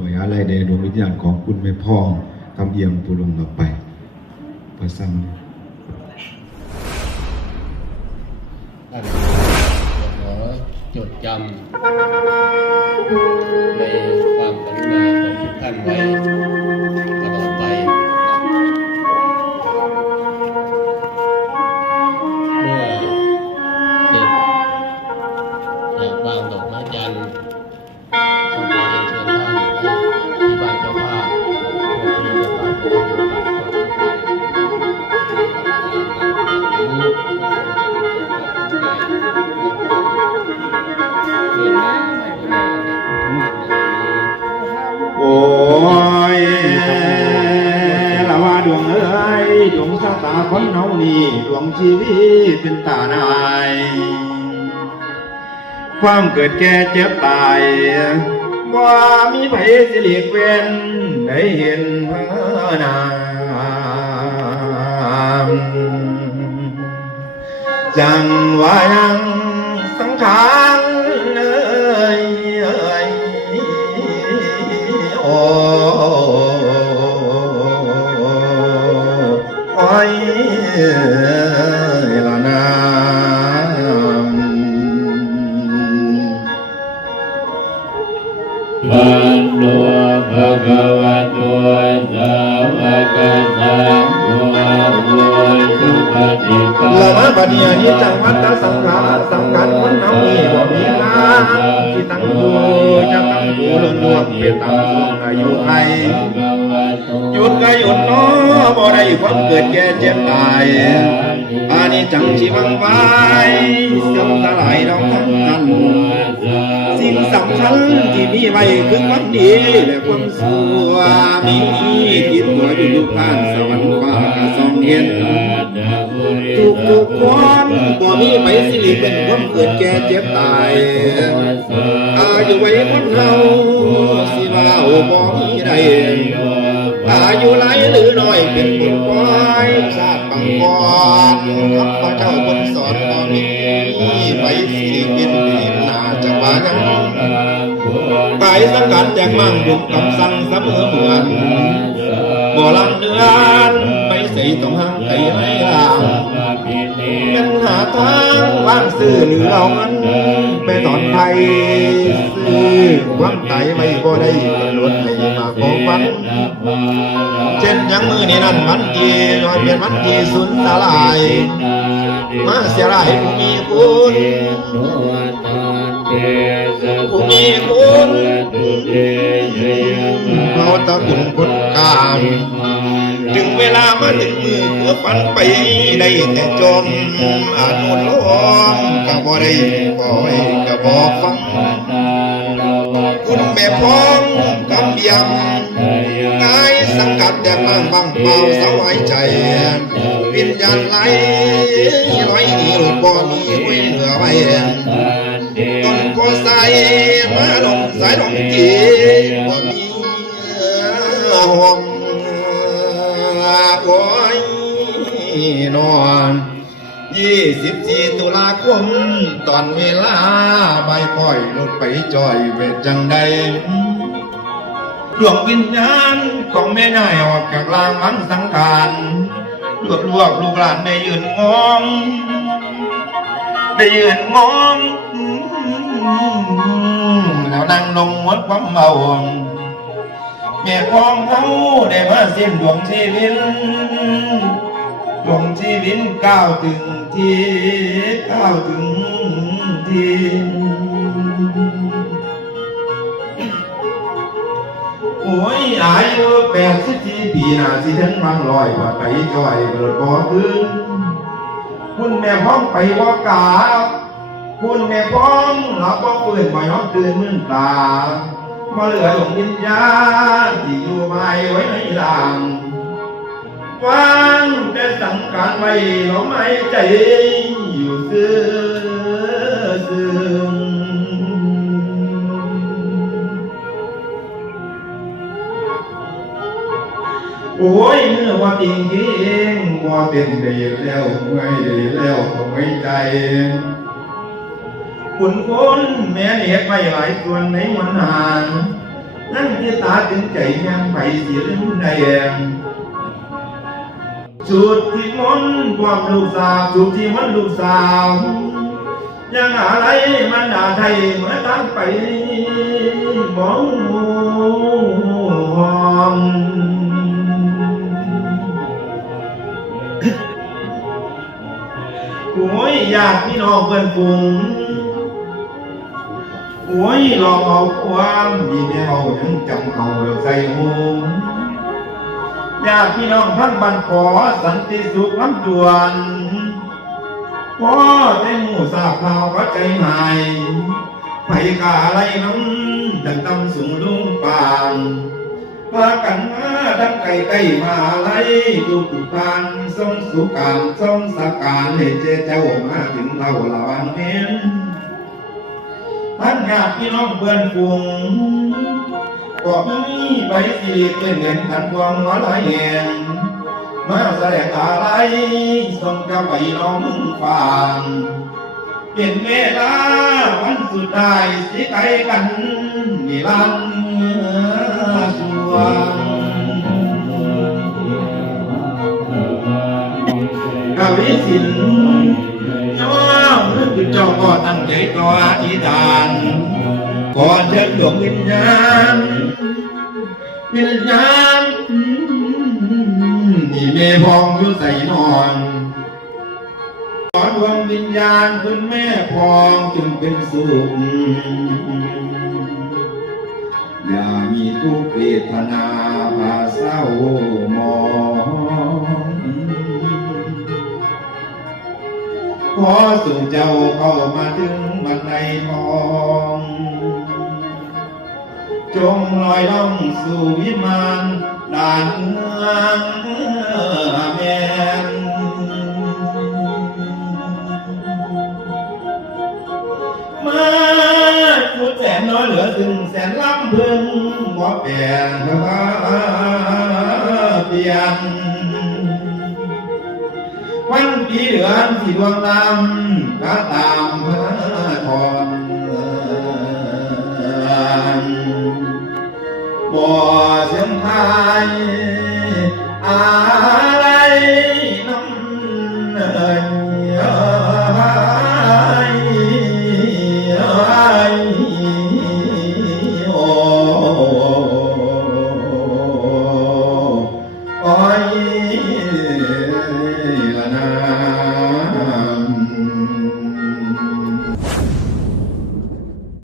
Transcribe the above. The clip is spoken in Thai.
ไว้อะไรแด่ดวงวิญญาณของคุณแม่พ่องคำเอี่ยมผู้ลงลับไปประสังขอจดจำใน คนเฮานี่ดวงชีวิตเป็นตาหนาย ความเกิดแก่เจ็บตายว่ามีไผสิหลีกเว้นได้เห็นเพื่อนามจังว่ายังสังขารเลยเอ้ยโอ้ วัน บัดเนียนี้จังวัตตสังขารสังขารคนเฮานี่บ่มีงานที่ตั้งอยู่จะตั้งอยู่ลงรวมเป็นตามช่วงอายุไขหยุดก็หยุดนาะบ่ได้ความเกิดแก่เจ็บตายอานิจังชีวังไว้เสื่อมสลายเราทั้งนั้นสิ่งสำคัญที่มีไว้คือความดีและความสัวมีติดตัวอยู่ทุกท่างสวรรค์ฟ้ากระสองเห็น ทุกทุกคนบ่มีไปสิริเป็นความเกิดแก่เจ็บตายอายุไว้คนเฮาสิว่าเอาบ่มีใดอายุหลายหรือน้อยเป็นบุญปล่อยชาติบางก่อนข้าพเจ้าคนสอนบ่มีไปสิริเป็นดีนาจะว่ายังกายสังกัดแจกมั่งบุกกับสั่งเสมอเหมือน บ่ลังเดือนไปใส่ต้องห่างไกลให้ลางเป็นหาทางว่างซื้อหรือเอาเงินไปตอนไทยซื้อความตายไม่บ่ได้กำหนดให้มาขอฝันเช่นอยังมือนี่นั่นวันที่ย้อนเป็นวันที่สุนสลายมาเสียรายผู้มีคุณผู้มีคุณเรา ตะกุนคนกลางถึงเวลามาถึงมือเกือฝันไปได้แต่จมอาจโนลมก็บ่ได้บ่อยก็บอกฟัง คุณแม่พ้องกำยงกายสังกัดแดดนั่งบังเบาเสาหายใจ วิญญาณไหลลอยหนีหลุดบ่มีไว้เหนือไว้ต้นโพใสมาลงสายดอกจีบ่มี งโอ้ยนอนยี่สิบสี่ตุลาคม ตอนเวลาใบายค่อยลดไปจอยเวทจังใดดวงวิญญาณของแม่นายออกจากลางมันสังขารรวบรวบลูกหลานได้ยืนงองได้ยืนงองแล้วนั่งลงหมดความเมา แม่พองเขาได้มาสิ้นดวงชีวิตดวงชีวิตก้าวถึงที่ก้าวถึงที่โอ้ยอายุแปดสิบสี่ปีน่าสิถึงบางลอยว่าไปจ่อยเบิดบ่ขึ้นคุณแม่พ้องไปบ่กาคุณแม่พ้องเราก็ฟื้นบ่ยอมตื่นมื่นตา มาเหลือหลงวิญญาณที่อยู่ภายไว้ในหลังวางแต่สังการไว้ลมหายใจอยู่ซื่อซื่อโอ้ยเมื่อว่าจริงจริงว่าเต็นได้แล้วไม่ได้แล้วก็ไม่ใจ คุณคนแม่เห็ดไปหลายส่วนในมันหานนั่งที่ตาถึงใจยังไปเสิลืมได้เองจุดที่มนความลูกสาวจุดที่มันลูกสาว ยังอะไรมันด่าไทยเมื่อตั้งไปมองมองโอ้ยอยากพี่น้องเพื่อนฝูง โอ้ยลองเอาความดีแนวยังจำเอาใส่หูอยากพี่น้องทั้งบ้านขอสันติสุขลำดวนพ่อได้หมู่ทราบข่าวก็ใจหายไผกาอะไรน้ำดังตำสูงลุงปานพากันมาดังไก่ไก่มาไล่ดูกุปานทรงสุการทรงสการให้เจ้าเจ้ามาถึงเราละวันเห็น ท่านญาติพี่น้องเพื่อนฝูงก็มีใบสีเพื่อนเงินทันควงหัวลอยแหงมาแสดงอะไรส่งเจ้าไปน้องมึงฟังเป็นเวลาวันสุดท้ายสิไกลกันนิรันดร์สวงกวิสิน เจ้าก็ตั้งใจต่ออธิษฐานก่อนเชิญดวงวิญญาณวิญญาณนี่เมพองอยู่ใส่นอนขอดวงวิญญาณคุณแม่พองจึงเป็นสุขอย่ามีทุกข์เวทนาพาเศร้ามอง ขอสู่เจ้าเข้ามาถึงบันไดทอง จงลอยล่องสู่วิมานด่านเมืองแมนมาสุดแสนน้อยเหลือถึงแสนล้ำพึงบ่แปลงพระเปลี่ยน วันปีเดือนที่ดวงดำก็ตามพระทอนบ่เสียงไทย